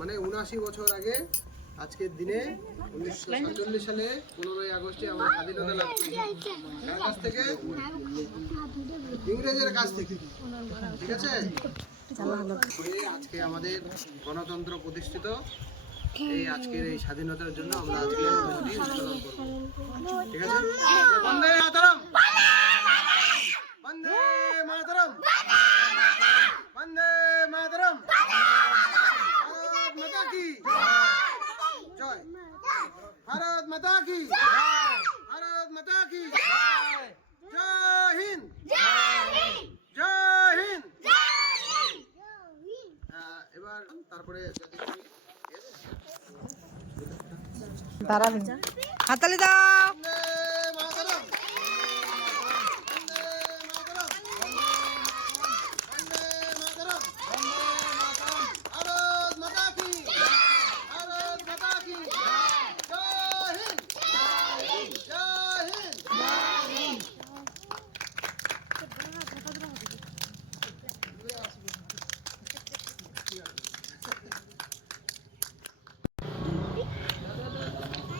মানে 79 বছর আগে আজকের দিনে 1947 সালে 15ই আগস্টে আমরা স্বাধীনতা লাভ করি। কার কাছ থেকে? ইংরেজের কাছ থেকে। ঠিক আছে? আজকে আমাদের গণতন্ত্র প্রতিষ্ঠিত। এই আজকের এই স্বাধীনতার জন্য আমরা আজকে উৎসবটি উদযাপন করব। ঠিক আছে? বন্দে মাতরম, বন্দে মাতরম, বন্দে মাতরম। ভারত মাতা কি জয়, ভারত মাতা কি, ভারত মাতা কি জয় হিন্দ, জয় হিন্দ। এবার তারপরে দাঁড়াবেন, হাততালি দাও।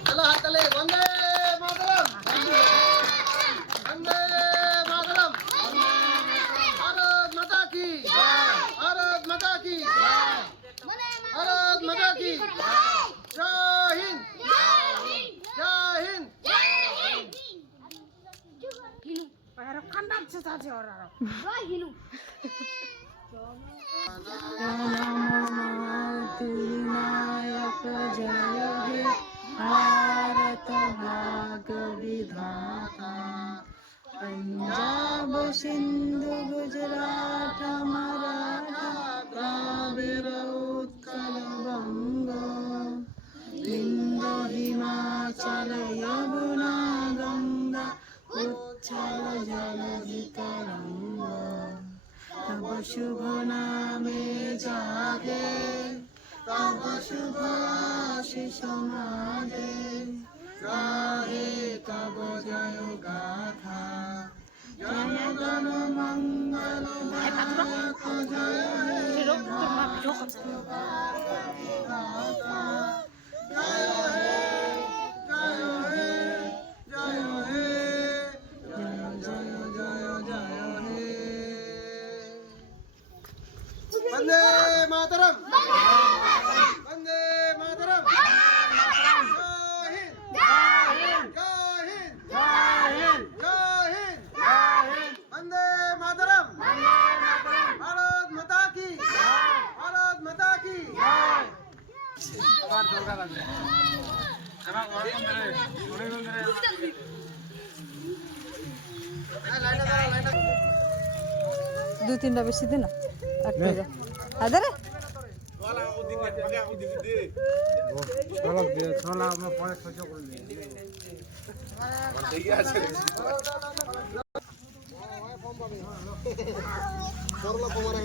चलो हाथ ताली, वंदे मातरम, वंदे मातरम, भारत माता की, भारत माता की, भारत माता की, जय हिंद, जय हिंद। नायक जय हे भारत भाग्य विधाता, पंजाब सिंधु गुजरात मराठा द्राविड़ उत्कल बंग, विंध्य हिमाचल यमुना गंगा उच्छल जलधि तरंग, तब शुभ नामे जागे, तब शुभ आशीष मागे, गाहे तब जय गाथा, जन गण मंगल दायक जय हे भारत विधाता, जय हे, जय हे, जय हे, जय जय जय जय हे। वंदे मातरम, वंदे मातरम, जय हिंद, जय हिंद, जय हिंद, जय हिंद, वंदे मातरम, भारत माता की, भारत माता की। दो तीनटा বেশি দে না, একটা আদারে সরলা কমার